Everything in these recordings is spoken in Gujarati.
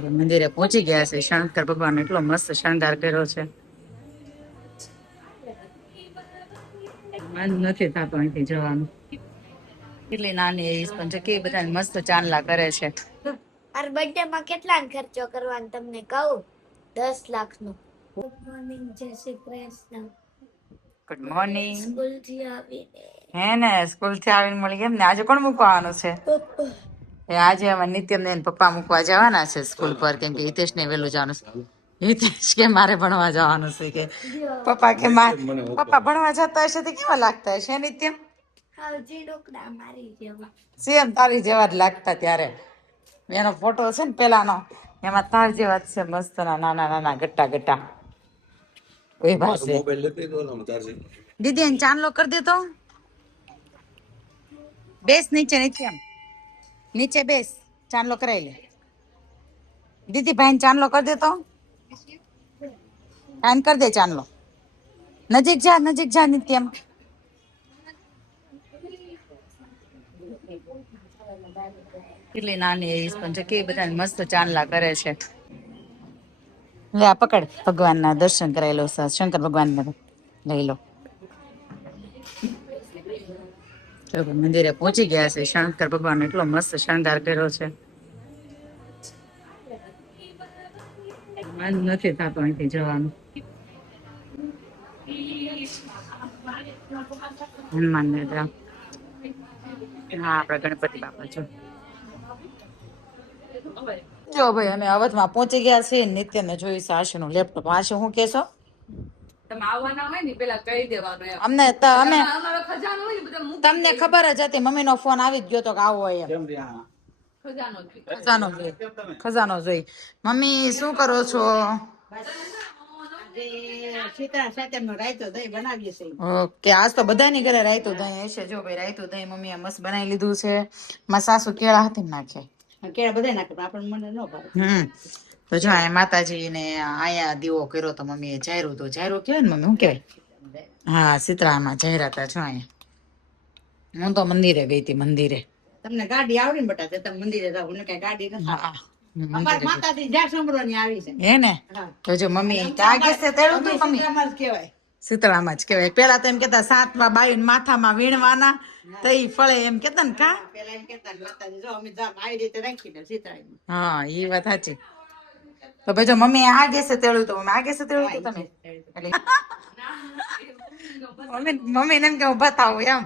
મંદિરે પહોંચી ગયા છે. શંકર ભગવાન એટલો મસ્ત શણગાર કર્યો છે. મન નથી થતું અહીંથી જવાનું. કેટલી નાની એવી પણ કેવી બધા મસ્ત ચાંદલા કરે છે. મારા બર્થડે માં કેટલા ખર્ચો કરવાનો તમને કહું? 10 લાખ નો. ગુડ મોર્નિંગ, જય Shri Krishna. Good morning. School થી આવીને હે ને સ્કૂલ થી આવીને મળી કેમ ને આજે કોણ મૂકવાનું છે? આજે અમારે નિત્યમ ને પપ્પા મૂકવા જવાના છે સ્કૂલ પર, કેમ કે હિતેશ ને વેલું જવાનું છે. હિતેશ કે મારે ભણવા જવાનું છે કે પપ્પા કે પપ્પા ભણવા જતા હશે તો કેવા લાગતા હશે નિત્યમ? હાજી ડોકડા મારી જેવા. સેમ તારી જેવા જ લાગતા ત્યારે. એનો ફોટો છે ને પેલાનો, એમાં તાર જેવા જ છે મસ્ત નાના નાના ગટ્ટા ગટ્ટા. કોઈ પાસે દીદી એને ચાંદલો કરી દેતો. બેસ નીચે નિત્યમ, નીચે બેસ, ચાંદલો કરાવી લે. દીદી ભાઈ ચાંદલો કરી દેતો. ભાઈ કરી દે ચાંદલો. નજીક જા નિત્યમ. કેટલી નાની એવી પણ કેવી બધા મસ્ત ચાંદલા કરે છે. લે આ પકડ, ભગવાનના દર્શન કરાવી લો. શંકર ભગવાન લઈ લો. મંદિરે પહોંચી ગયા છે. શંકર ભગવાન એટલો મસ્ત શણગાર કર્યો છે. મન નથી થતું અહીંથી જવાનું. હનુમાન દાદા, હા આપડા ગણપતિ બાપા છો. જો ભાઈ અમે અવધમાં પહોંચી ગયા છીએ. નિત્યને જોઈ છે આશુનું લેપટોપ. આશુ શું કેશો? અમને અમે તમને ખબર જ હતી, મમ્મી નો ફોન આવી જ ગયો તો કે આવો એમ. ખજાનો જોઈ. મમ્મી શું કરો છો? ઓકે, આજ તો બધાની ઘરે રાયતું દહીં હશે. જો ભાઈ રાયતું દહીં મમ્મીએ મસ્ત બનાવી લીધું છે. મારા સાસુ કેળા હતી નાખ્યા. કેળા બધા નાખે પણ મને ન ભાવે. તો જો અહીંયા માતાજી ને આયા દીવો કર્યો તો મમ્મીએ. જાયરું તો જાયરું કહેવાય ને મમ્મી, શું કહેવાય? હા, શીતળામાં જાયરા હતા. જો અહીંયા હું તો મંદિરે ગઈ હતી. મંદિરે તમને ગાડી આવડી ને બટા? તમે મંદિરે જાવ ને કઈ ગાડી નથી. માતાજી જ્યાં સંભળવાની આવી છે હે ને. તો જો મમ્મી આગે છે તેડું તો મમ્મી કહેવાય, શીતળામાં જ કહેવાય. પેલા તો એમ કેતા સાતમાં બાઈ માથામાં વીણવાના તો ઈ ફળે એમ કેતા ને. કા પેલા એમ કેતા માતાજી જો અમે જામ આવી રીતે રાખી દે શીતળામાં. હા ઈ વાત સાચી. તો ભાઈ જો મમ્મી આગે છે તેડું તો મમ્મી આગે છે તેડું તો તમે મમ્મી ને એમ કે હું બતાવું એમ.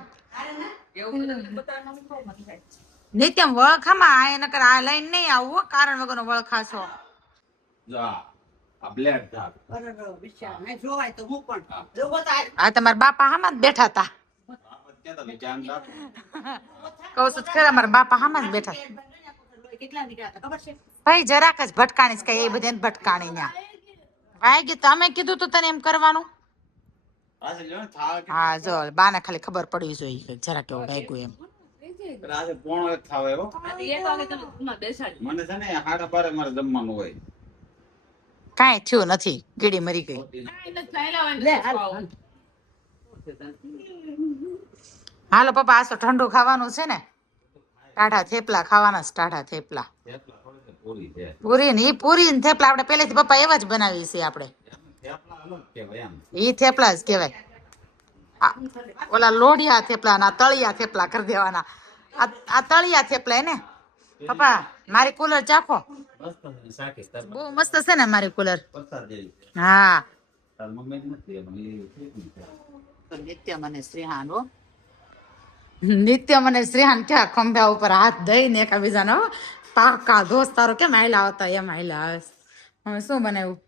નિત્યમ વળખામાં આ નકર આ લઈને નહીં આવું. કારણ વગરનો વળખાશો. આ તમારા બાપા હામાં જ બેઠા હતા. કહું છું ખરા, મારા બાપા હામાં જ બેઠા. ભાઈ જરાક જ ભટકાણી કઈ એ બધે ભટકાણી ના વાગી. તમે કીધું તું તને એમ કરવાનું. હા જો બાને ખાલી ખબર પડવી જોઈએ જરાક એવું વાગ્યું એમ. કાંઈ થયું નથી, કીડી મરી ગઈ. હાલો પપ્પા, આ તો ઠંડુ ખાવાનું છે ને. ટાઢા થેપલા ખાવાના છે. ટાઢા થેપલા પૂરી ને ઈ પૂરી ને થેપલા આપણે પહેલેથી પપ્પા એવા જ બનાવીએ છીએ આપણે. ઈ થેપલા જ કહેવાય. ઓલા લોઢિયા થેપલા ના તળિયા થેપલા કરી દેવાના. આ તળિયા થેપલા ને પપ્પા. મારી કુલર ચાખો, બહુ મસ્ત છે ને મારી કુલર. હા નિત્યમ અને શ્રેહાન હો. નિત્યમ અને શ્રેહાન ક્યાં ખંભા ઉપર હાથ દઈને એકબીજાનો પાકા દોસ્તારો કેમ હાલ્યા હતા એમ હાલ્યા. હવે શું બનાવ્યું?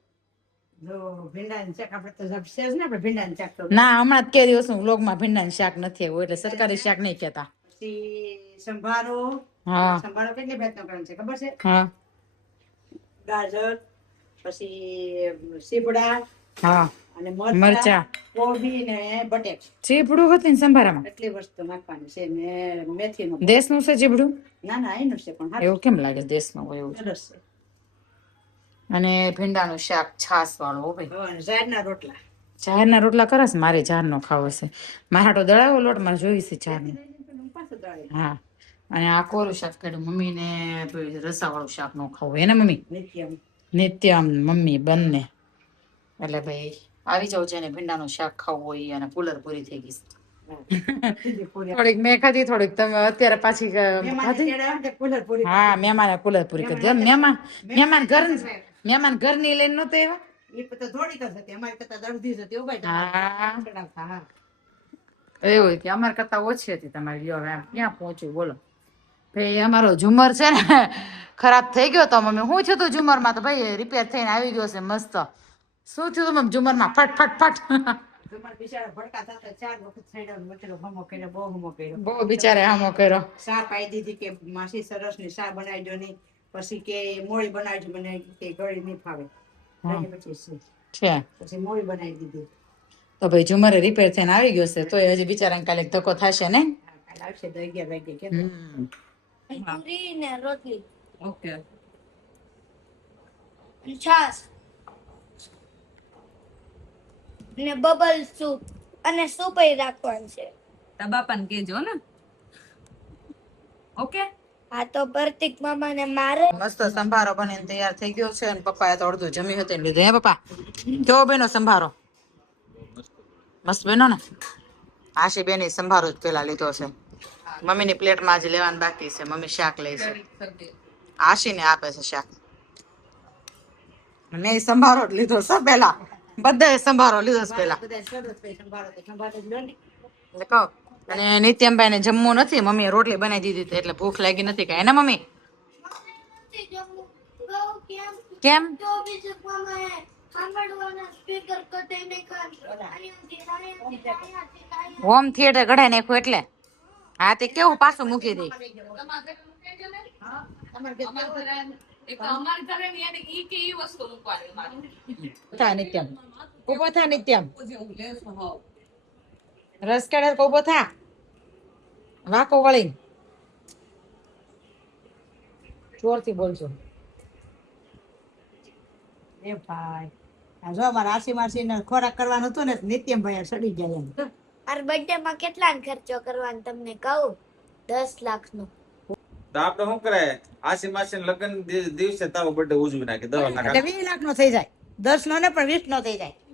ના હમણાં કે દિવસ વ્લોગમાં ભીંડાનું શાક નથી આવ્યું એટલે સરકારી શાક નહીં કેતા. સંભારો. હા સંભારો કેટલી ભાતનો કરવાનો છે ખબર છે? હા ગાજર, પછી સીપડા, હા અને મરચા, કોબી ને બટેક. ચીપડું હતું ને સંભારામાં એટલી વસ્તુ નાખવાની છે ને મેથીનું. દેશનું છે ચીપડું? ના ના એનું છે પણ એવું કેમ લાગે દેશનું હોય એવું? સરસ છે. અને ભીંડાનું શાક છાસ વાળું હો ભાઈ. ઝારના રોટલા. ઝારના રોટલા કરસ મારે ઝારનો ખાવો છે. મારા તો દળાવો લોટ મારે જોઈ છે ઝારનો. હા અને આ કોરું શાક કાઢ્યું મમ્મીને રસાવાળું શાક નો ખાવું હે ને મમ્મી નિત્યમ મમ્મી બંને એટલે ભાઈ આવી જાવ છે ને ભીંડાનું શાક ખાવું હોય અને કુલર પૂરી થઈ ગઈ થોડીક મેં ખાધી થોડીક તમે અત્યારે પાછી ખાધી હા મહેમાને કુલર પૂરી કરી દીધી. મહેમાન ઘરની લઈને નતો આવ્યા એવું કે અમારે કરતા ઓછી હતી તમારી લ્યો હવે ક્યાં પહોંચ્યું બોલો ભાઈ અમારો ઝુમર છે ને ખરાબ થઈ ગયો તો મમ્મી શું થયું હતું ઝુમરમાં તો ભાઈ રિપેર થઈને આવી ગયો છે મસ્ત શું થયું હતું મમ્મી ઝુમરમાં ફટ ફટ ફટ બહુ બિચારે હામો કર્યો શા પાઈ દીધી કે માસી સરસ ની શા બનાવજો નહીં પછી કે મોળી બનાવજો મને કે ગળી નહીં ફાવે છે પછી મોળી બનાવી દીધી તો ભાઈ ઝુમરે રિપેર થઈને આવી ગયો છે તોય હજી બિચારાને કાલે ધક્કો થશે ને કાલ આવશે તો 11 વાગે કે પૂરી ને રોટલી ઓકે અને છાશ ને બબલ સૂપ અને સૂપ રાખવાનું છે તા બાપાને કેજો ને ઓકે આ તો પ્રતિક મામા ને મારે મસ્ત સંભારો બનીને તૈયાર થઈ ગયો છે અને પપ્પાએ તો અડધું જમી હતું લીધું હે પપ્પા કેવો બેનો સંભારો મસ્ત બેનો ને આશી બેની સંભારો જ પેલા લીધો છે મમ્મીની પ્લેટમાં જ લેવાનું બાકી છે મમ્મી શાક લે છે આશીને આપે છે શાક મેં સંભારો જ લીધો છે પેલા બધાએ સંભારો લીધો છે પેલા બધા સરસ ભાઈ સંભાળો તો સંભાળો જ લો ને એટલે કહો અને નિત્યમભાઈ ને જમવું નથી મમ્મીએ રોટલી બનાવી દીધી હતી એટલે ભૂખ લાગી નથી કાંઈ ને મમ્મી કેમ હોમ થિયેટર કઢાઈ નાખ્યું એટલે હા તે કેવું પાછું મૂકી દે થા નિત્યમ ઉભો થા નિત્યમ રસ કાઢે તો ઉભો થા વાકો વળી જોરથી બોલજો એ ભાઈ આ જો મારા આસી માસી ને ખોરાક કરવાનું હતું ને નિત્યમ ભાઈ સડી ગયા એમ મારા બર્થડે માં કેટલા ખર્ચો કરવાનો તમને કહું 10 લાખ નો તો આપણે શું કરાય આસી માસી લગ્ન દિવસે તારો બર્થડે ઉજવી નાખી 10 લાખ 20 લાખ નો થઈ જાય 10 નો ને પણ 20 નો થઈ જાય